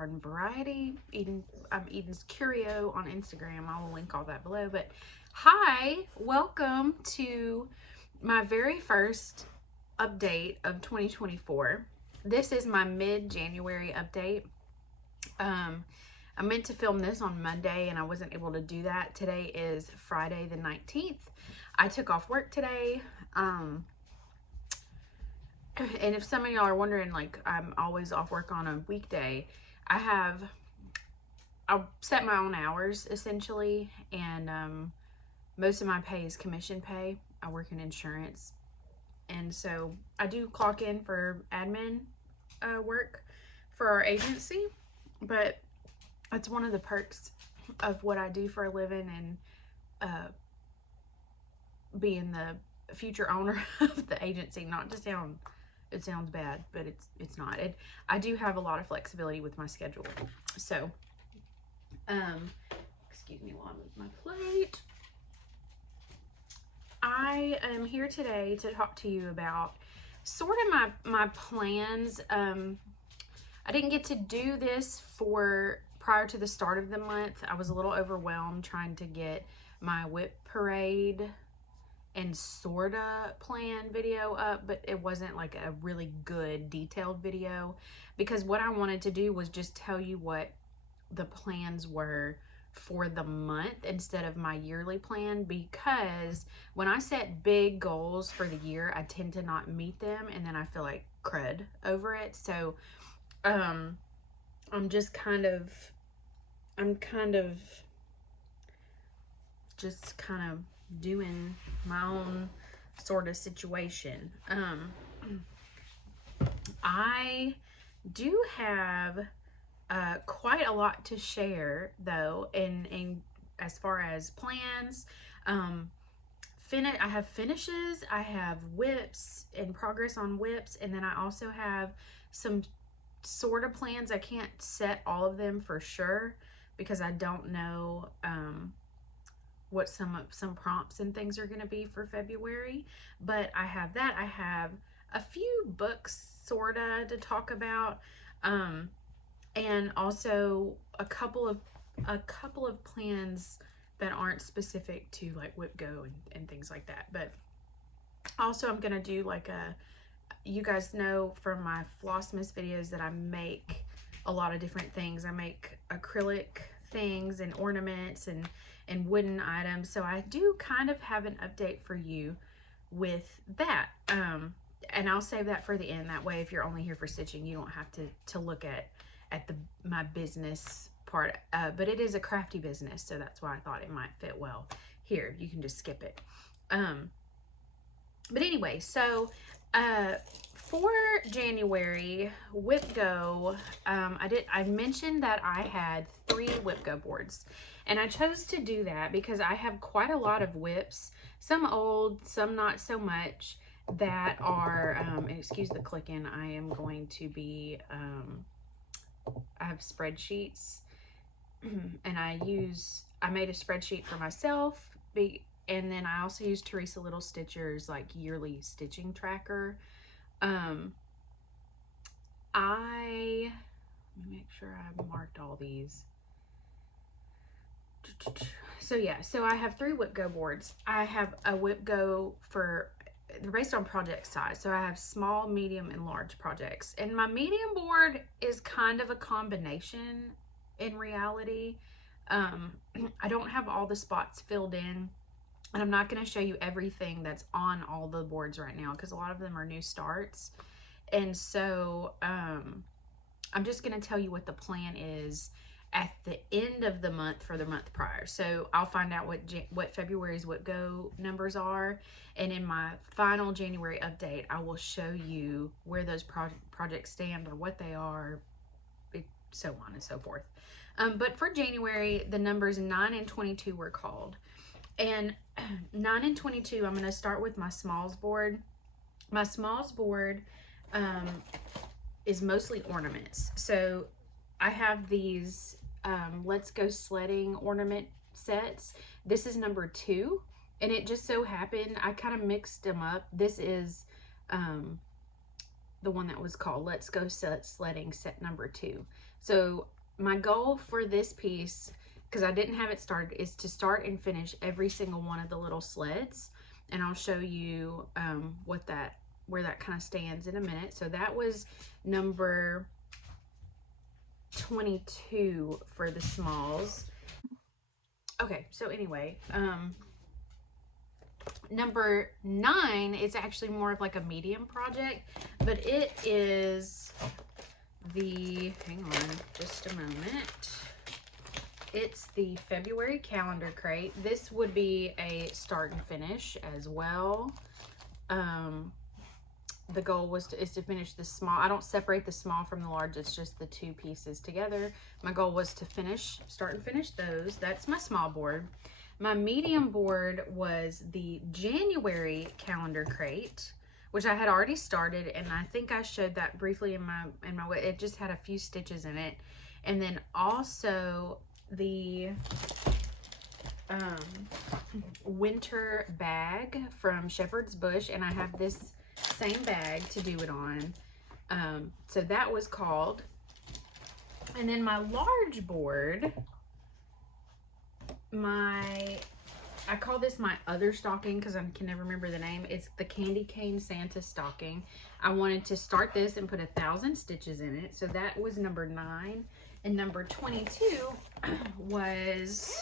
Garden Variety. I'm Eden's Curio on Instagram. I will link all that below. But hi, welcome to my very first update of 2024. This is my mid-January update. I meant to film this on Monday and I wasn't able to do that. Today is Friday the 19th. I took off work today. And if some of y'all are wondering, like, I'm always off work on a weekday, I'll set my own hours essentially, and most of my pay is commission pay. I work in insurance, and so I do clock in for admin work for our agency, but it's one of the perks of what I do for a living, and being the future owner of the agency. Not to sound, it sounds bad, but it's not. I do have a lot of flexibility with my schedule. So, excuse me while I move my plate. I am here today to talk to you about sort of my plans. I didn't get to do this prior to the start of the month. I was a little overwhelmed trying to get my whip parade and sorta plan video up, but it wasn't like a really good detailed video, because what I wanted to do was just tell you what the plans were for the month instead of my yearly plan, because when I set big goals for the year, I tend to not meet them and then I feel like crud over it. So I'm kind of doing my own sort of situation. I do have quite a lot to share though, in as far as plans. I have finishes, I have whips, in progress on whips, and then I also have some sort of plans. I can't set all of them for sure because I don't know what some prompts and things are going to be for February, but I have that. I have a few books sorta to talk about, and also a couple of plans that aren't specific to like Whip Go and things like that. But also I'm gonna do like you guys know from my Flossmas videos that I make a lot of different things. I make acrylic things and ornaments and wooden items, so I do kind of have an update for you with that, and I'll save that for the end. That way if you're only here for stitching, you don't have to look at my business part, but it is a crafty business, so that's why I thought it might fit well here. You can just skip it. But anyway, so for January Whip Go, I mentioned that I had 3 Whip Go boards, and I chose to do that because I have quite a lot of whips, some old, some not so much, that are, and excuse the clicking, I am going to be, I have spreadsheets, and I made a spreadsheet for myself, and then I also use Teresa Little Stitcher's like yearly stitching tracker. Let me make sure I marked all these. So yeah, so I have 3 Whip Go boards. I have a Whip Go they're based on project size. So I have small, medium, and large projects. And my medium board is kind of a combination in reality. I don't have all the spots filled in, and I'm not going to show you everything that's on all the boards right now because a lot of them are new starts. And so I'm just going to tell you what the plan is at the end of the month for the month prior. So I'll find out what February's Whip Go numbers are, and in my final January update I will show you where those projects stand or what they are, so on and so forth. But for January, the numbers 9 and 22 were called, and 9 and 22, I'm going to start with my smalls board. My smalls board is mostly ornaments. So I have these Let's Go Sledding ornament sets. This is number 2, and it just so happened I kind of mixed them up. This is the one that was called Let's Go Sledding set number 2. So my goal for this piece, because I didn't have it started, is to start and finish every single one of the little sleds. And I'll show you where that kind of stands in a minute. So that was number 22 for the smalls. Okay, so anyway, number 9 is actually more of like a medium project, but it is the, hang on just a moment, it's the February calendar crate. This would be a start and finish as well. The goal is to finish the small. I don't separate the small from the large, it's just the two pieces together. My goal was to start and finish those. That's my small board. My medium board was the January calendar crate, which I had already started, and I think I showed that briefly in my it just had a few stitches in it. And then also the winter bag from Shepherd's Bush, and I have this same bag to do it on. So that was called. And then my large board, I call this my other stocking because I can never remember the name. It's the Candy Cane Santa stocking. I wanted to start this and put 1,000 stitches in it. So that was number 9. And number 22 was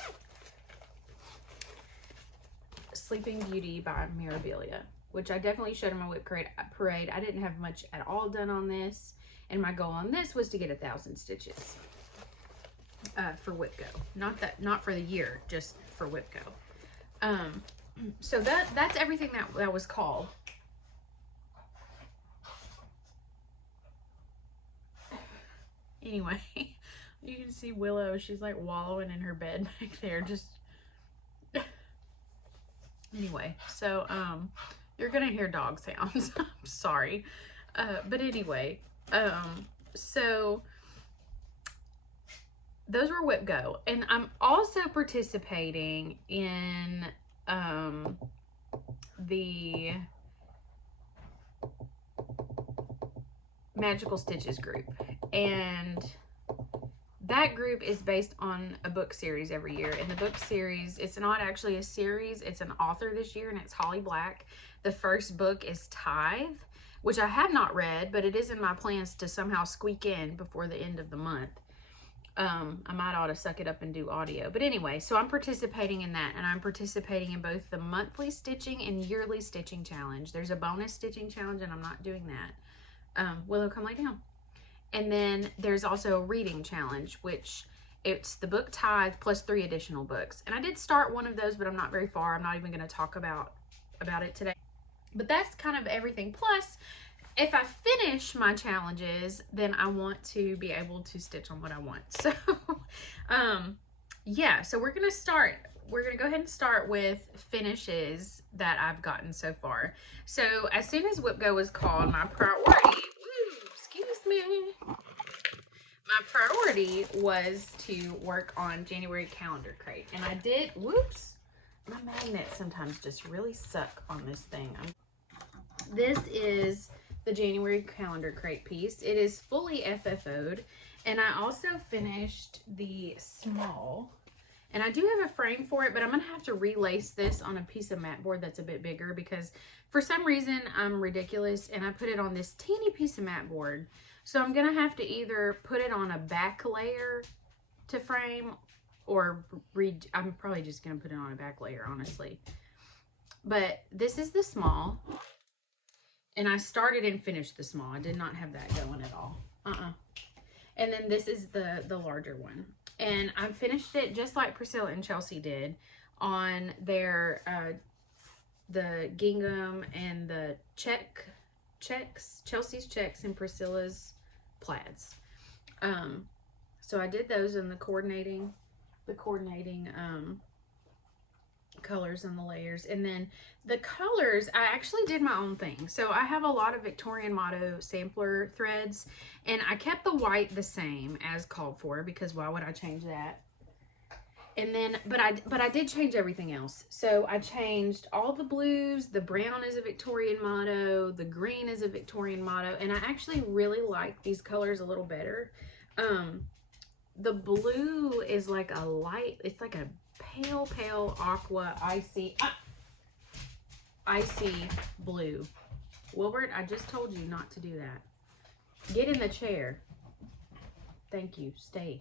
Sleeping Beauty by Mirabilia, which I definitely showed in my whip parade. I didn't have much at all done on this, and my goal on this was to get 1,000 stitches for Whip Go. Not for the year, just for Whip Go. So that's everything that was called. Anyway, you can see Willow. She's like wallowing in her bed back there. Just anyway, so you're gonna hear dog sounds. I'm sorry. But anyway, so those were Whip Go. And I'm also participating in the Magical Stitches group. And that group is based on a book series every year. And the book series, it's not actually a series, it's an author this year, and it's Holly Black. The first book is Tithe, which I have not read, but it is in my plans to somehow squeak in before the end of the month. I might ought to suck it up and do audio. But anyway, so I'm participating in that, and I'm participating in both the monthly stitching and yearly stitching challenge. There's a bonus stitching challenge, and I'm not doing that. Willow, come lay down. And then there's also a reading challenge, which it's the book Tithe plus 3 additional books. And I did start one of those, but I'm not very far. I'm not even going to talk about it today. But that's kind of everything. Plus, if I finish my challenges, then I want to be able to stitch on what I want. So, yeah, so we're going to go ahead and start with finishes that I've gotten so far. So as soon as Whip Go was called, my priority, excuse me, my priority was to work on January calendar crate. And I did, whoops, my magnets sometimes just really suck on this thing. This is the January calendar crate piece. It is fully FFO'd, and I also finished the small, and I do have a frame for it, but I'm gonna have to relace this on a piece of mat board that's a bit bigger because for some reason I'm ridiculous and I put it on this teeny piece of mat board. So I'm gonna have to either put it on a back layer to frame, or I'm probably just gonna put it on a back layer, honestly. But this is the small. And I started and finished the small. I did not have that going at all. And then this is the larger one. And I finished it just like Priscilla and Chelsea did on their, the gingham and the checks, Chelsea's checks and Priscilla's plaids. So I did those in the coordinating colors and the layers. And then the colors, I actually did my own thing. So I have a lot of Victorian Motto sampler threads, and I kept the white the same as called for because why would I change that? And then but I did change everything else. So I changed all the blues. The brown is a Victorian Motto, the green is a Victorian Motto, and I actually really like these colors a little better. The blue is like a light, it's like a pale aqua icy blue. Wilbert, I just told you not to do that. Get in the chair. Thank you. Stay.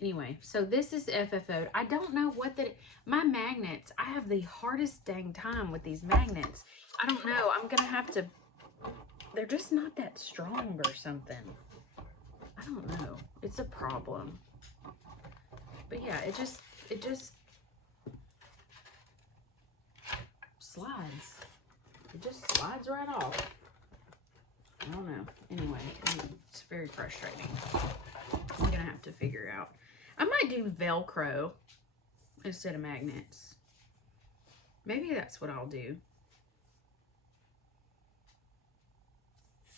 Anyway, so this is FFO'd. I don't know what my magnets, I have the hardest dang time with these magnets. I don't know. I'm going to have to, they're just not that strong or something. I don't know. It's a problem. But yeah, it just slides. It just slides right off. I don't know. Anyway, it's very frustrating. I'm gonna have to figure out. I might do Velcro instead of magnets. Maybe that's what I'll do.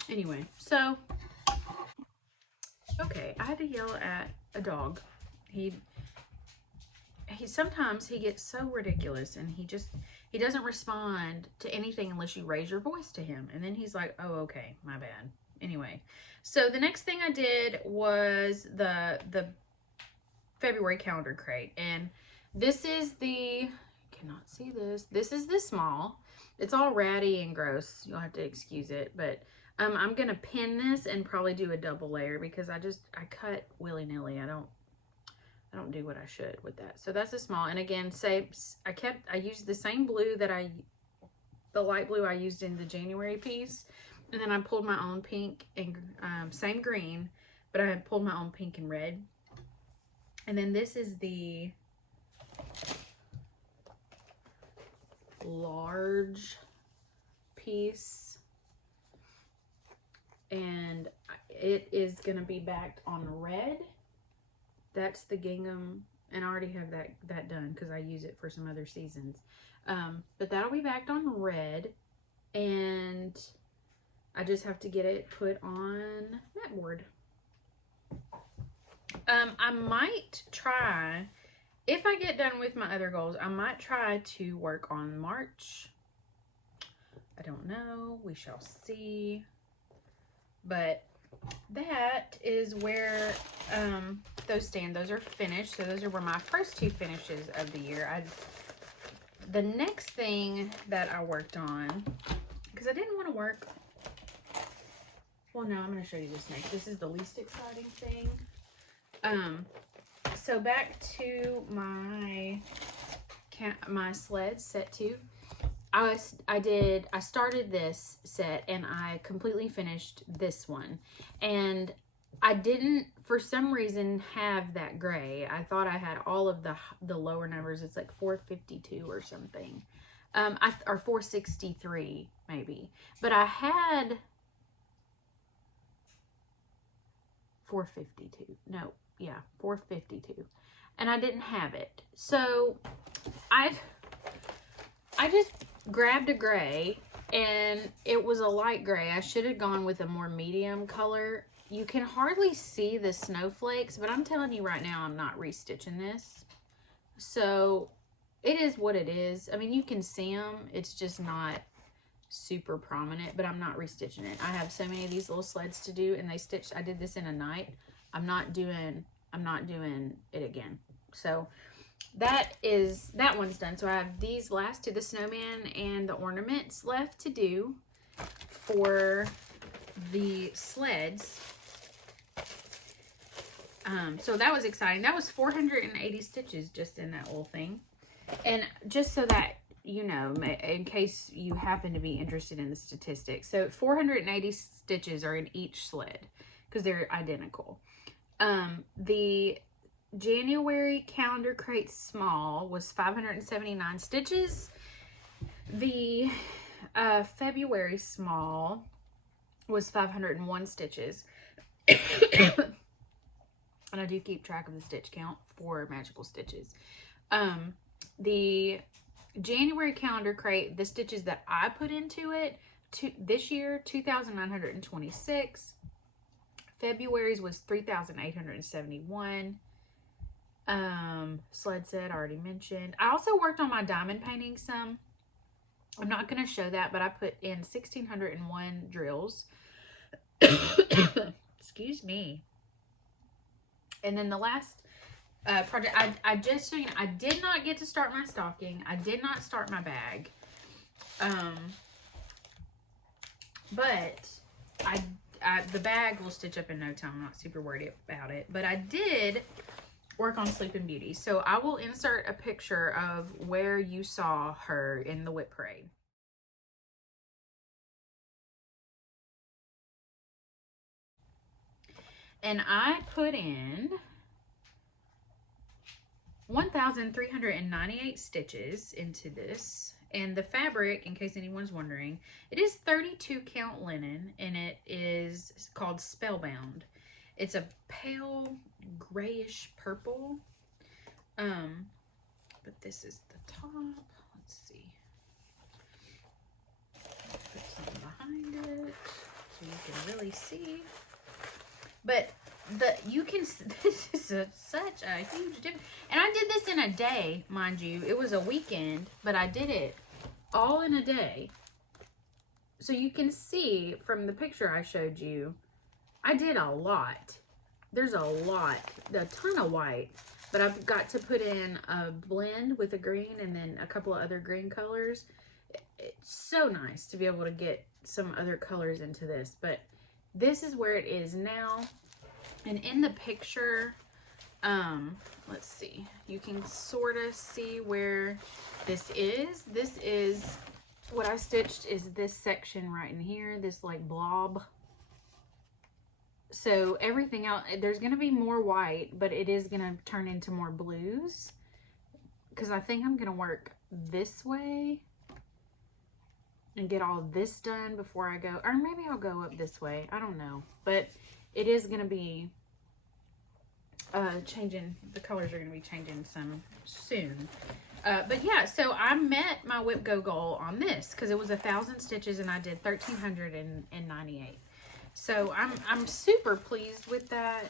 Anyway, so okay, I had to yell at a dog. He sometimes he gets so ridiculous, and he doesn't respond to anything unless you raise your voice to him. And then he's like, oh, okay, my bad. Anyway, so the next thing I did was the February calendar crate. And this is the, cannot see this. This is the small. It's all ratty and gross. You'll have to excuse it. But I'm going to pin this and probably do a double layer because I cut willy-nilly. I don't do what I should with that. So that's a small. And again, I used the same blue the light blue I used in the January piece. And then I pulled my own pink and same green, but I had pulled my own pink and red. And then this is the large piece. And it is going to be backed on red. That's the gingham, and I already have that done because I use it for some other seasons. But that'll be backed on red, and I just have to get it put on mat board. I might try, if I get done with my other goals, I might try to work on March. I don't know. We shall see. But that is where those stand. Those are finished. So those were my first two finishes of the year. The next thing that I worked on, because I didn't want to work. Well, no, I'm going to show you this next. This is the least exciting thing. So back to my sled set 2. I started this set and I completely finished this one, and I didn't for some reason have that gray. I thought I had all of the lower numbers. It's like 452 or something, or 463 maybe, but I had 452. No, yeah, 452, and I didn't have it. So I just grabbed a gray, and it was a light gray. I should have gone with a more medium color. You can hardly see the snowflakes, but I'm telling you right now, I'm not restitching this. So it is what it is. I mean, you can see them. It's just not super prominent, but I'm not restitching it. I have so many of these little sleds to do, and I did this in a night. I'm not doing it again. So that one's done. So I have these last two, the snowman and the ornaments, left to do for the sleds. So that was exciting. That was 480 stitches just in that little thing. And just so that you know, in case you happen to be interested in the statistics, so 480 stitches are in each sled because they're identical. The January calendar crate small was 579 stitches. The February small was 501 stitches. And I do keep track of the stitch count for Magical Stitches. The January calendar crate, the stitches that I put into it this year, 2,926. February's was 3,871. Sled set, I already mentioned. I also worked on my diamond painting some. I'm not going to show that, but I put in 1,601 drills. Excuse me. And then the last project, I just, so you know, I did not get to start my stocking. I did not start my bag. But the bag will stitch up in no time. I'm not super worried about it. But I did work on Sleeping Beauty. So I will insert a picture of where you saw her in the whip parade. And I put in 1,398 stitches into this. And the fabric, in case anyone's wondering, it is 32 count linen, and it is called Spellbound. It's a pale grayish purple. But this is the top. Let's see. Put some behind it so you can really see. But you can, this is such a huge difference. And I did this in a day, mind you. It was a weekend, but I did it all in a day. So you can see from the picture I showed you, I did a lot. There's a ton of white. But I've got to put in a blend with a green and then a couple of other green colors. It's so nice to be able to get some other colors into this. But this is where it is now. And in the picture, let's see, you can sort of see where this is. This is, what I stitched is this section right in here, this like blob. So everything else, there's going to be more white, but it is going to turn into more blues. Because I think I'm going to work this way and get all this done before I go. Or maybe I'll go up this way. I don't know. But it is going to be changing. The colors are going to be changing some soon. But yeah, so I met my whip go goal on this because it was 1,000 stitches and I did 1,398. So I'm super pleased with that.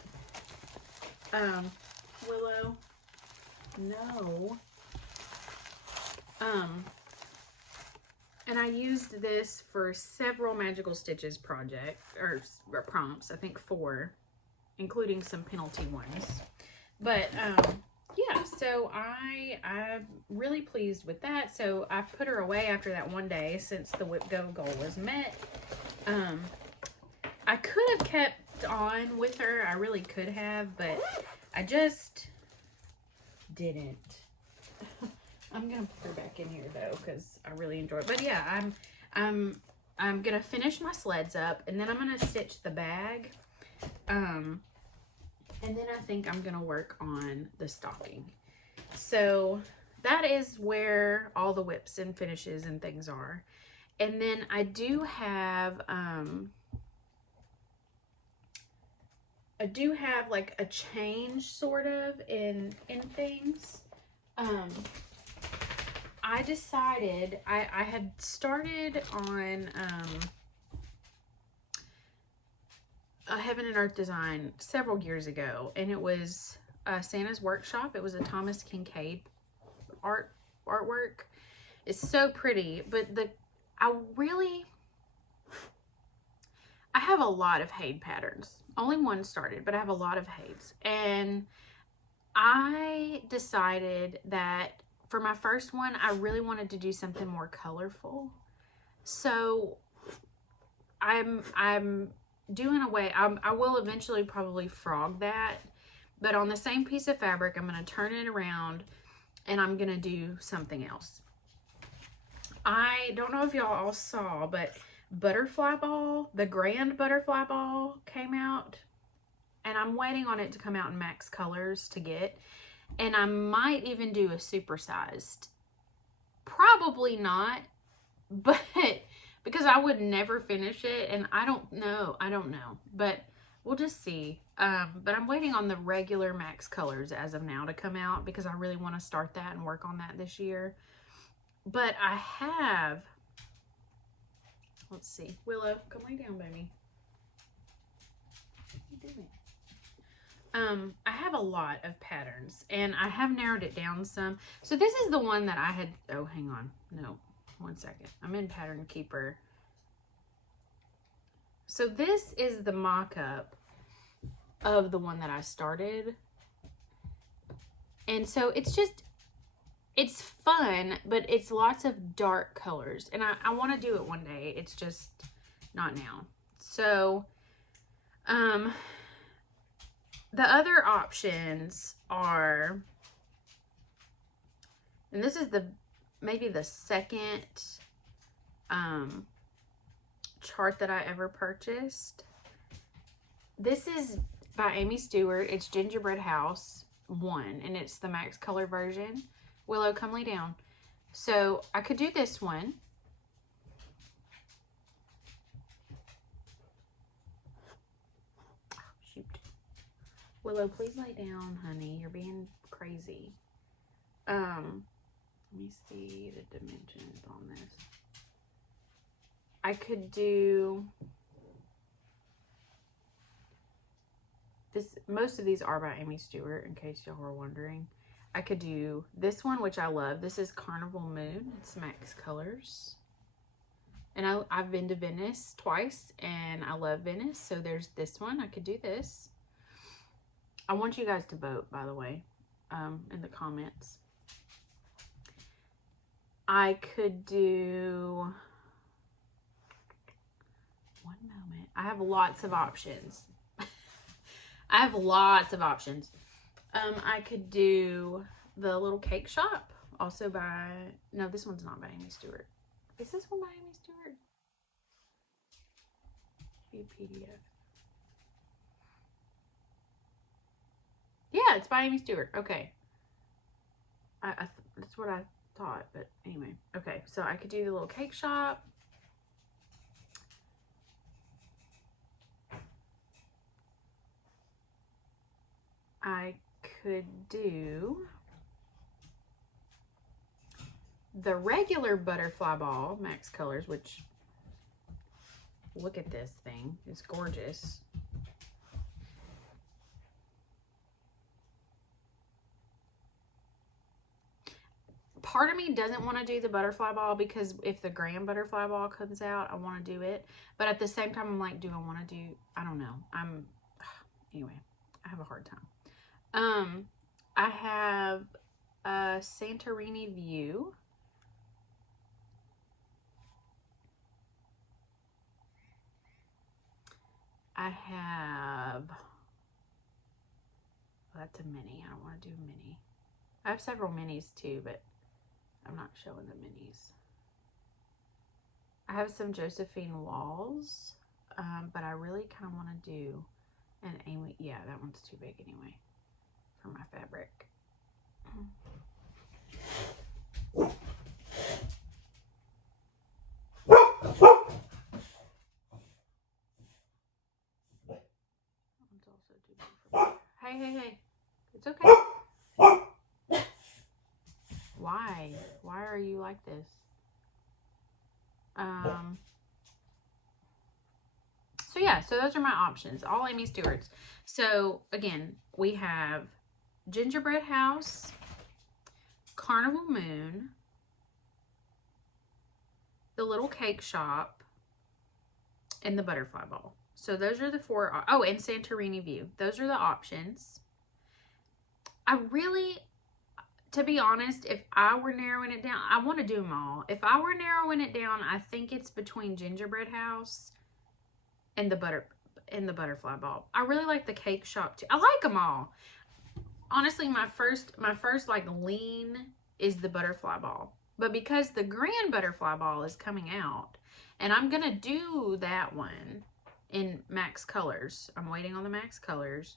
Willow, no. And I used this for several Magical Stitches project or prompts, I think 4, including some penalty ones. But yeah, so I'm really pleased with that. So I put her away after that one day since the whip go goal was met. I could have kept on with her. I really could have, but I just didn't. I'm gonna put her back in here though, because I really enjoy it. But yeah, I'm gonna finish my sleds up, and then I'm gonna stitch the bag, and then I think I'm gonna work on the stocking. So that is where all the whips and finishes and things are. And then I do have like a change sort of in things. I decided I had started on a Heaven and Earth design several years ago, and it was Santa's Workshop. It was a Thomas Kincaid artwork. It's so pretty, but I have a lot of Haid patterns. Only one started, but I have a lot of Haids. And I decided that for my first one, I really wanted to do something more colorful. So I'm doing away, I will eventually probably frog that, but on the same piece of fabric, I'm going to turn it around and I'm going to do something else. I don't know if y'all all saw, but Butterfly Ball, the Grand Butterfly Ball came out, and I'm waiting on it to come out in Max Colors to get, and I might even do a supersized. Probably not, but because I would never finish it, and I don't know, but we'll just see. But I'm waiting on the regular Max Colors as of now to come out, because I really want to start that and work on that this year. But I have, let's see, Willow, come lay down, baby. What are you doing? I have a lot of patterns, and I have narrowed it down some. So this is the one that I had, oh, hang on. No, one second. I'm in Pattern Keeper. So this is the mock-up of the one that I started. And so it's just, it's fun, but it's lots of dark colors. And I want to do it one day. It's just not now. So, the other options are, and this is maybe the second chart that I ever purchased. This is by Amy Stewart. It's Gingerbread House 1, and it's the Max Color version. Willow, come lay down. So I could do this one. Oh, shoot. Willow, please lay down, honey. You're being crazy. Let me see the dimensions on this. I could do this. Most of these are by Amy Stewart, in case y'all were wondering. I could do this one, which I love. This is Carnival Moon. It's Max Colors. And I've been to Venice twice, and I love Venice. So there's this one. I could do this. I want you guys to vote, by the way, in the comments. I could do, one moment. I have lots of options. I have lots of options. I could do the Little Cake Shop, also by, no, this one's not by Amy Stewart. Is this one by Amy Stewart? View PDF. Yeah, it's by Amy Stewart. Okay. That's what I thought, but anyway. Okay, so I could do the Little Cake Shop. I could do the regular butterfly ball, Max Colors, which, look at this thing. It's gorgeous. Part of me doesn't want to do the butterfly ball because if the grand butterfly ball comes out, I want to do it. But at the same time, I'm like, do I want to do, I don't know. Anyway, I have a hard time. I have a Santorini View. I have, well, that's a mini. I don't want to do a mini. I have several minis too, but I'm not showing the minis. I have some Josephine Walls, but I really kind of want to do an Amy. Yeah, that one's too big anyway for my fabric. Hey. It's okay. Why? Why are you like this? So yeah, so those are my options. All Amy Stewart's. So again, we have Gingerbread House, Carnival Moon, the Little Cake Shop, and the Butterfly Ball. So those are the 4. Oh, and Santorini View. Those are the options. I really, to be honest, if I were narrowing it down, I want to do them all. If I were narrowing it down, I think it's between Gingerbread House and the Butterfly Ball. I really like the Cake Shop too. I like them all. Honestly, my first like lean is the Butterfly Ball. But because the Grand Butterfly Ball is coming out, and I'm going to do that one in Max Colors. I'm waiting on the Max Colors.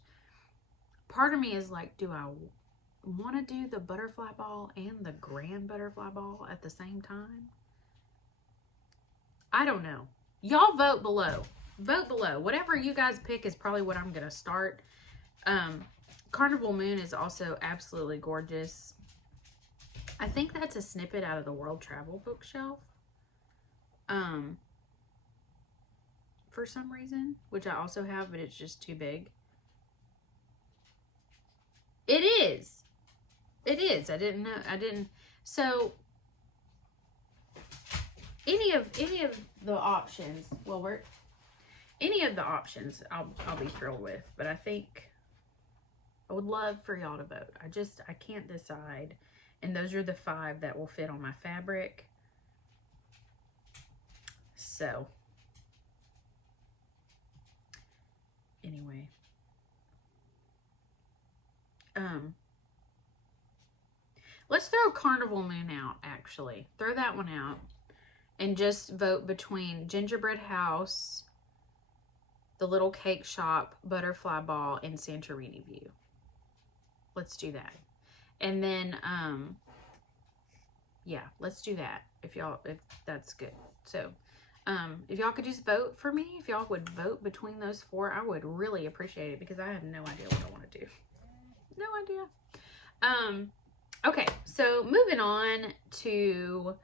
Part of me is like, do I want to do the Butterfly Ball and the Grand Butterfly Ball at the same time? I don't know. Y'all vote below. Vote below. Whatever you guys pick is probably what I'm going to start. Carnival Moon is also absolutely gorgeous. I think that's a snippet out of the World Travel Bookshelf. For some reason, which I also have, but it's just too big. It is. It is. I didn't know. I didn't. So any of the options, well, any of the options I'll be thrilled with, but I think, I would love for y'all to vote. I can't decide. And those are the 5 that will fit on my fabric. So, anyway. Let's throw Carnival Moon out, actually. Throw that one out. And just vote between Gingerbread House, The Little Cake Shop, Butterfly Ball, and Santorini View. Let's do that. And then, yeah, let's do that if that's good. So, if y'all could just vote for me, if y'all would vote between those 4, I would really appreciate it because I have no idea what I want to do. No idea. Okay, so moving on to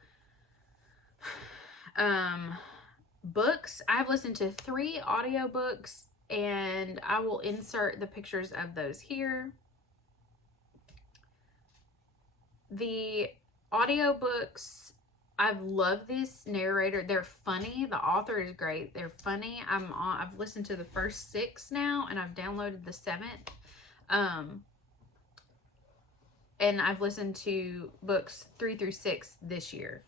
books. I've listened to 3 audiobooks and I will insert the pictures of those here. The audiobooks, I've loved this narrator. They're funny. The author is great. They're funny. I've listened to the first 6 now and I've downloaded the 7th. And I've listened to books 3 through 6 this year.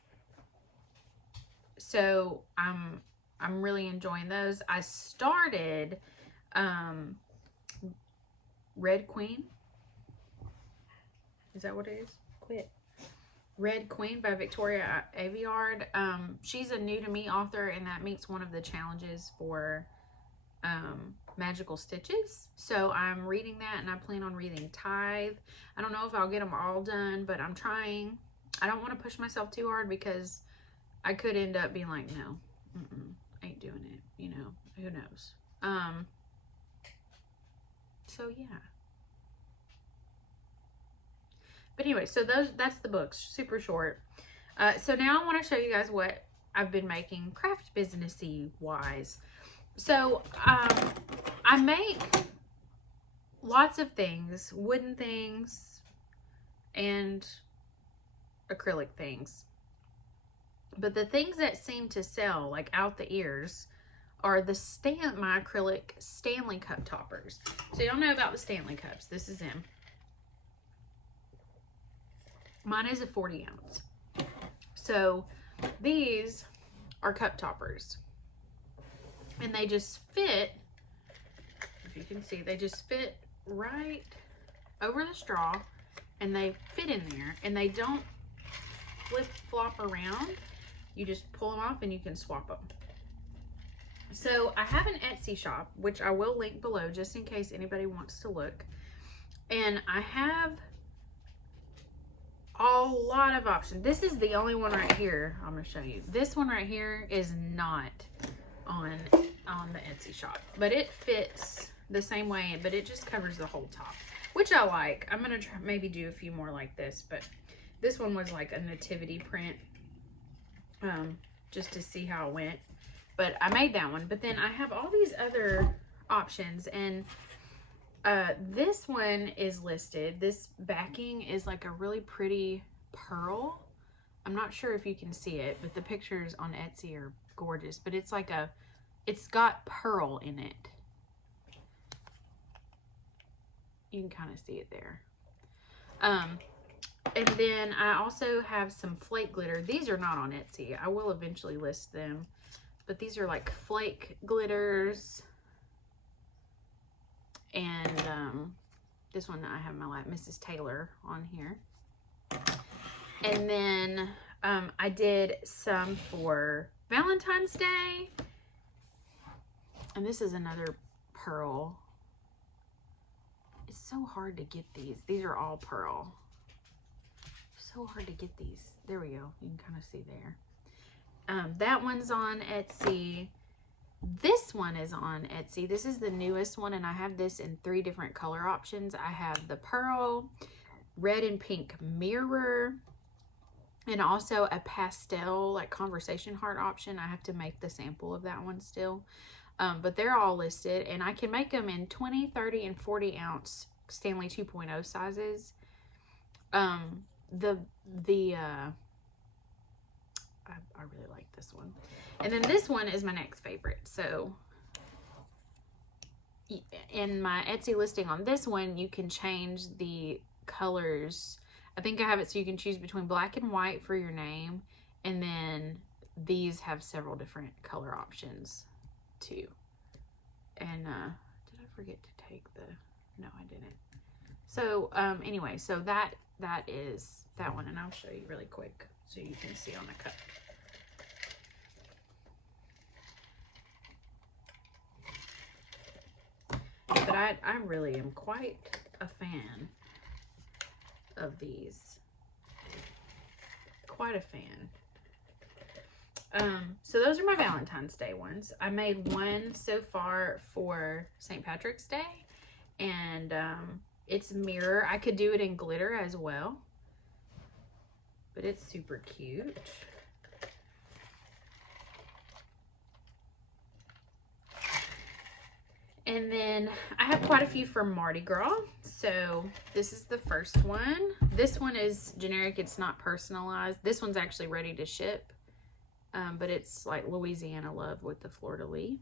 So I'm really enjoying those. I started Red Queen. Is that what it is? Quit. Red Queen by Victoria Aveyard. She's a new to me author, and that meets one of the challenges for Magical Stitches. So I'm reading that, and I plan on reading Tithe. I don't know if I'll get them all done, but I'm trying. I don't want to push myself too hard because I could end up being like, no, ain't doing it. You know, who knows? So yeah. But anyway, so that's the books. Super short. So now I want to show you guys what I've been making craft businessy wise. So I make lots of things, wooden things and acrylic things. But the things that seem to sell like out the ears are my acrylic Stanley cup toppers. So y'all know about the Stanley cups. This is them. Mine is a 40 ounce. So these are cup toppers. And they just fit, if you can see, they just fit right over the straw. And they fit in there. And they don't flip-flop around. You just pull them off and you can swap them. So I have an Etsy shop, which I will link below just in case anybody wants to look. And I have a lot of options. This is the only one right here I'm going to show you. This one right here is not on the Etsy shop, but it fits the same way, but it just covers the whole top, which I like. I'm going to try maybe do a few more like this, but this one was like a nativity print, just to see how it went. But I made that one. But then I have all these other options, and this one is listed. This backing is like a really pretty pearl. I'm not sure if you can see it, but the pictures on Etsy are gorgeous. But it's like it's got pearl in it. You can kind of see it there. And then I also have some flake glitter. These are not on Etsy. I will eventually list them. But these are like flake glitters. And this one I have my Mrs. Taylor on here. And then I did some for Valentine's Day. And this is another pearl. It's so hard to get these. These are all pearl. So hard to get these. There we go. You can kind of see there. That one's on Etsy. This one is on Etsy. This is the newest one, and I have this in 3 different color options. I have the pearl, red and pink mirror, and also a pastel, like conversation heart option. I have to make the sample of that one still. But they're all listed, and I can make them in 20, 30, and 40 ounce Stanley 2.0 sizes. I really like this one. And then this one is my next favorite. So in my Etsy listing on this one, you can change the colors. I think I have it so you can choose between black and white for your name, and then these have several different color options too. And did I forget to take the, no I didn't. So anyway, so that is that one, and I'll show you really quick so you can see on the cup. But I really am quite a fan of these. Quite a fan. So those are my Valentine's Day ones. I made one so far for St. Patrick's Day, and it's mirror. I could do it in glitter as well, but it's super cute. And then I have quite a few for Mardi Gras. So this is the first one. This one is generic. It's not personalized. This one's actually ready to ship. But it's like Louisiana love with the fleur-de-lis.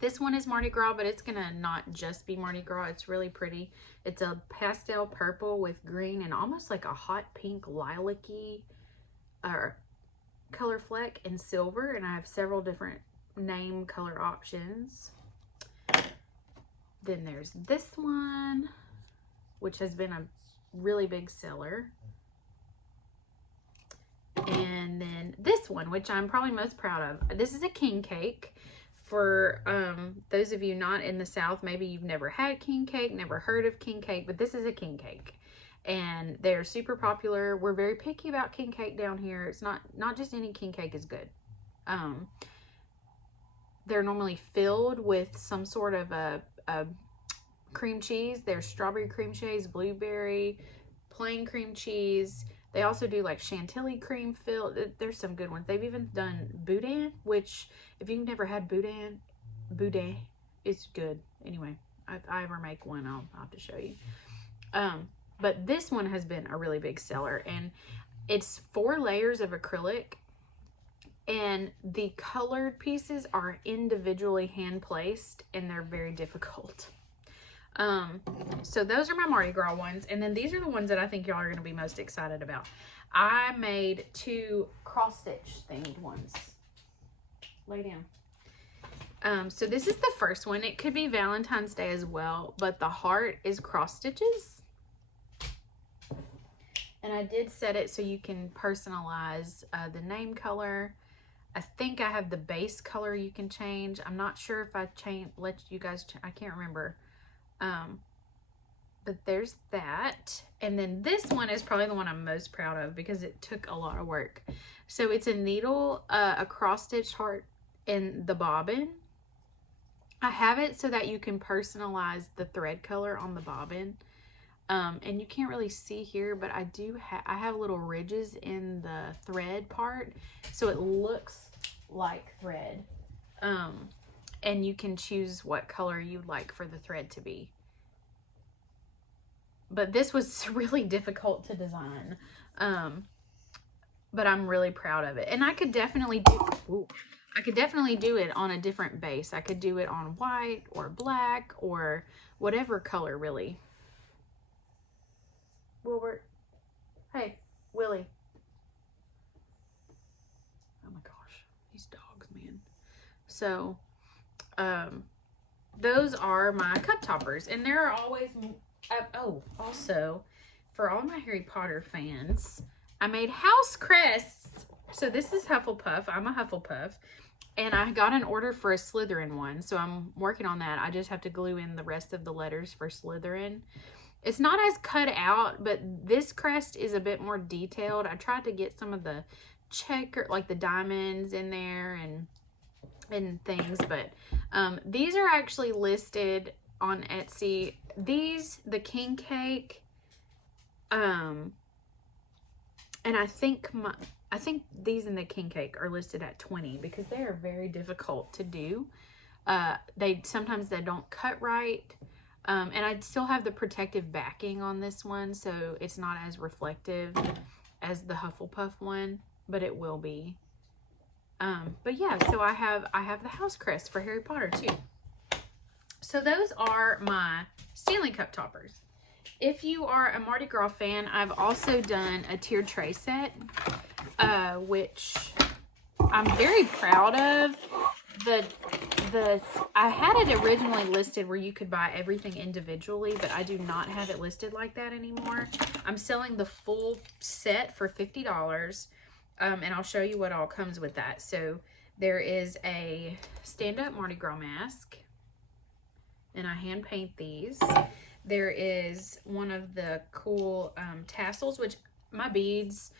This one is Mardi Gras, but it's gonna not just be Mardi Gras. It's really pretty. It's a pastel purple with green and almost like a hot pink lilac-y color fleck and silver. And I have several different name color options. Then there's this one, which has been a really big seller. And then this one, which I'm probably most proud of. This is a king cake. For those of you not in the South, maybe you've never had king cake, never heard of king cake, but this is a king cake. And they're super popular. We're very picky about king cake down here. It's not just any king cake is good. They're normally filled with some sort of a cream cheese. There's strawberry cream cheese, blueberry, plain cream cheese. They also do like chantilly cream filled. There's some good ones. They've even done boudin, which if you've never had boudin is good. Anyway, if I ever make one, I'll have to show you. But this one has been a really big seller, and it's 4 layers of acrylic, and the colored pieces are individually hand placed, and they're very difficult. So those are my Mardi Gras ones, and then these are the ones that I think y'all are going to be most excited about. I made 2 cross stitch themed ones. Lay down. So this is the first one. It could be Valentine's Day as well, but the heart is cross stitches. And I did set it so you can personalize the name color. I think I have the base color you can change. I'm not sure if I let you guys, I can't remember. But there's that. And then this one is probably the one I'm most proud of because it took a lot of work. So it's a needle, a cross stitched heart in the bobbin. I have it so that you can personalize the thread color on the bobbin. And you can't really see here, but I have little ridges in the thread part, so it looks like thread. And you can choose what color you'd like for the thread to be. But this was really difficult to design. But I'm really proud of it. And I could definitely do it on a different base. I could do it on white or black or whatever color, really. Wilbert. Hey, Willie. Oh my gosh, these dogs, man. So, those are my cup toppers, and there are always, oh, also, for all my Harry Potter fans, I made house crests. So this is Hufflepuff. I'm a Hufflepuff, and I got an order for a Slytherin one, so I'm working on that. I just have to glue in the rest of the letters for Slytherin. It's not as cut out, but this crest is a bit more detailed. I tried to get some of the checker, like the diamonds in there and things, but these are actually listed on Etsy. These, the king cake, and I think these and the king cake are listed at $20 because they are very difficult to do. Sometimes they don't cut right. And I still have the protective backing on this one, so it's not as reflective as the Hufflepuff one, but it will be. But yeah, so I have the house crest for Harry Potter too. So those are my Stanley Cup toppers. If you are a Mardi Gras fan, I've also done a tiered tray set, which I'm very proud of. I had it originally listed where you could buy everything individually, but I do not have it listed like that anymore. I'm selling the full set for $50, and I'll show you what all comes with that. So there is a stand-up Mardi Gras mask, and I hand paint these. There is one of the cool tassels, which my beads,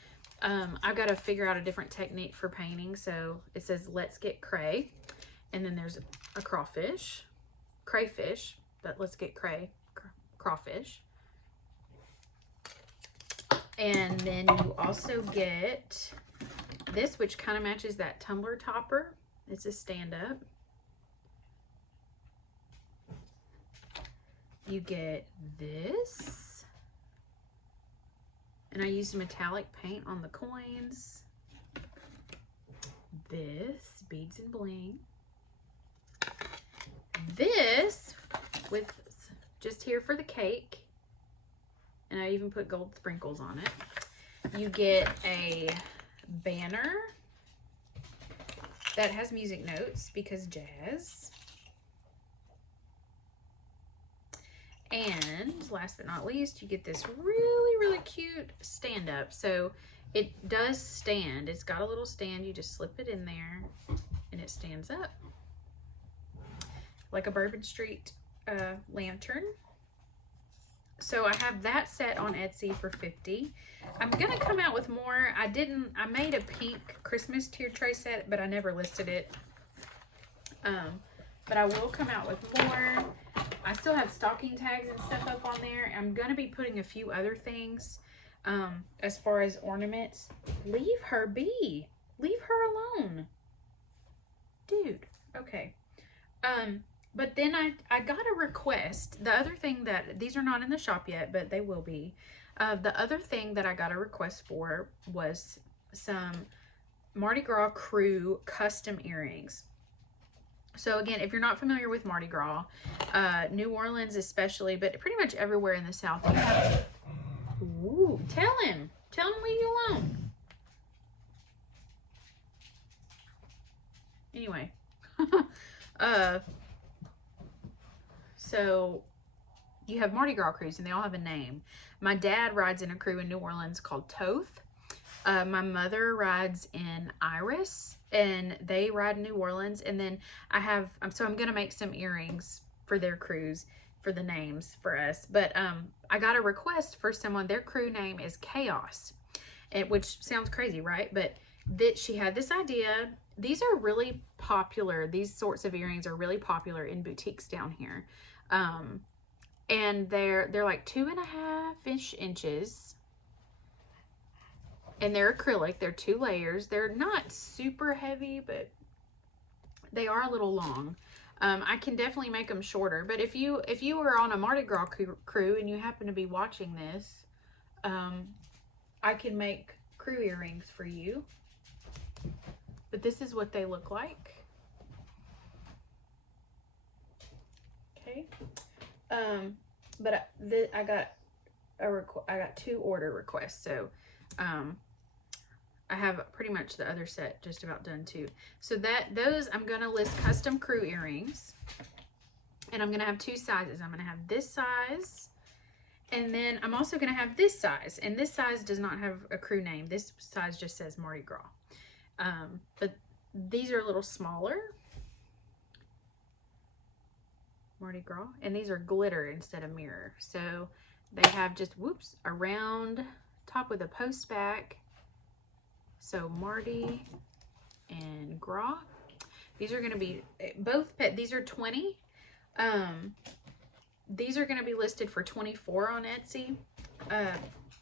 I've got to figure out a different technique for painting. So it says, let's get cray. And then there's a crayfish, but let's get crawfish. And then you also get this, which kind of matches that tumbler topper. It's a stand-up. You get this. And I used metallic paint on the coins. This, beads and bling. This, with just here for the cake. And I even put gold sprinkles on it. You get a banner that has music notes because jazz. And last but not least, you get this really, really cute stand-up. So it does stand. It's got a little stand. You just slip it in there and it stands up. Like a Bourbon Street lantern. So I have that set on Etsy for $50. I'm gonna come out with more. I made a pink Christmas tiered tray set, but I never listed it. But I will come out with more. I still have stocking tags and stuff up on there. I'm gonna be putting a few other things as far as ornaments. Leave her be. Leave her alone. Dude. Okay. But then I got a request. The other thing that, these are not in the shop yet, but they will be. The other thing that I got a request for was some Mardi Gras crew custom earrings. So again, if you're not familiar with Mardi Gras, New Orleans especially, but pretty much everywhere in the South, you have, ooh, tell him leave you alone. Anyway, so you have Mardi Gras crews and they all have a name. My dad rides in a crew in New Orleans called Toth. My mother rides in Iris and they ride in New Orleans. And then so I'm going to make some earrings for their crews, for the names for us. But I got a request for someone, their crew name is Chaos, which sounds crazy, right? But she had this idea. These are really popular. These sorts of earrings are really popular in boutiques down here. And they're like 2.5 inches. And they're acrylic. They're 2 layers. They're not super heavy, but they are a little long. I can definitely make them shorter. But if you were on a Mardi Gras crew and you happen to be watching this, I can make crew earrings for you. But this is what they look like. Okay. But I got 2 order requests. So I have pretty much the other set just about done too. So those I'm gonna list custom crew earrings, and I'm gonna have 2 sizes. I'm gonna have this size, and then I'm also gonna have this size. And this size does not have a crew name. This size just says Mardi Gras. But these are a little smaller. Mardi Gras, and these are glitter instead of mirror. So they have just a round top with a post back. So Mardi and Gras. These are going to be these are 20. These are going to be listed for 24 on Etsy.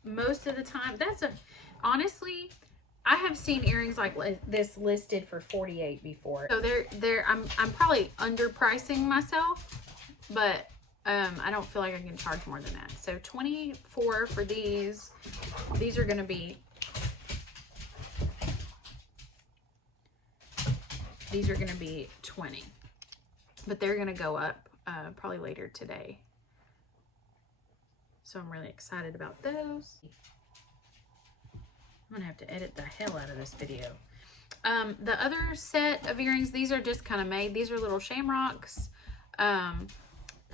Most of the time, honestly, I have seen earrings like this listed for 48 before. So I'm probably underpricing myself, but I don't feel like I can charge more than that. So 24 for these. These are going to be 20, but they're going to go up probably later today. So I'm really excited about those. I'm gonna have to edit the hell out of this video. The other set of earrings, these are just kind of made. These are little shamrocks.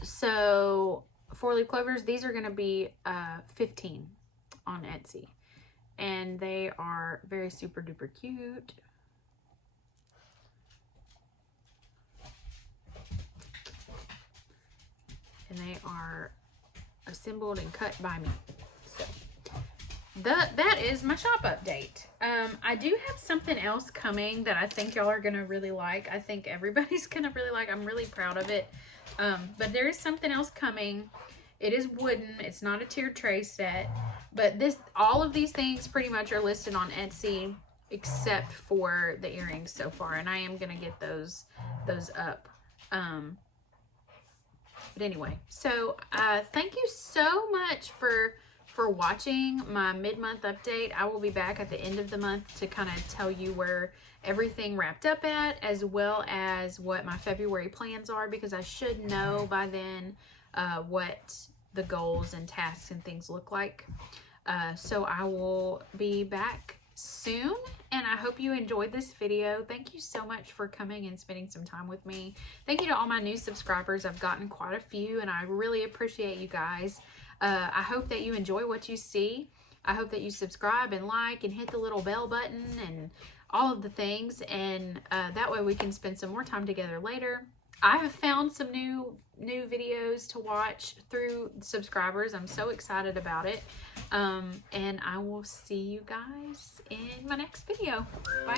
So 4-leaf clovers, these are gonna be 15 on Etsy. And they are very super duper cute. And they are assembled and cut by me. So that is my shop update. I do have something else coming that I think y'all are gonna really like. I think everybody's gonna really like. I'm really proud of it. But there is something else coming. It is wooden. It's not a tiered tray set. But all of these things pretty much are listed on Etsy except for the earrings so far. And I am gonna get those up. But anyway, so thank you so much for watching my mid-month update. I will be back at the end of the month to kind of tell you where everything wrapped up at, as well as what my February plans are, because I should know by then what the goals and tasks and things look like. So I will be back soon, and I hope you enjoyed this video. Thank you so much for coming and spending some time with me. Thank you to all my new subscribers. I've gotten quite a few, and I really appreciate you guys. I hope that you enjoy what you see. I hope that you subscribe and like and hit the little bell button and all of the things, and that way we can spend some more time together later. I have found some new videos to watch through subscribers. I'm so excited about it. And I will see you guys in my next video. Bye.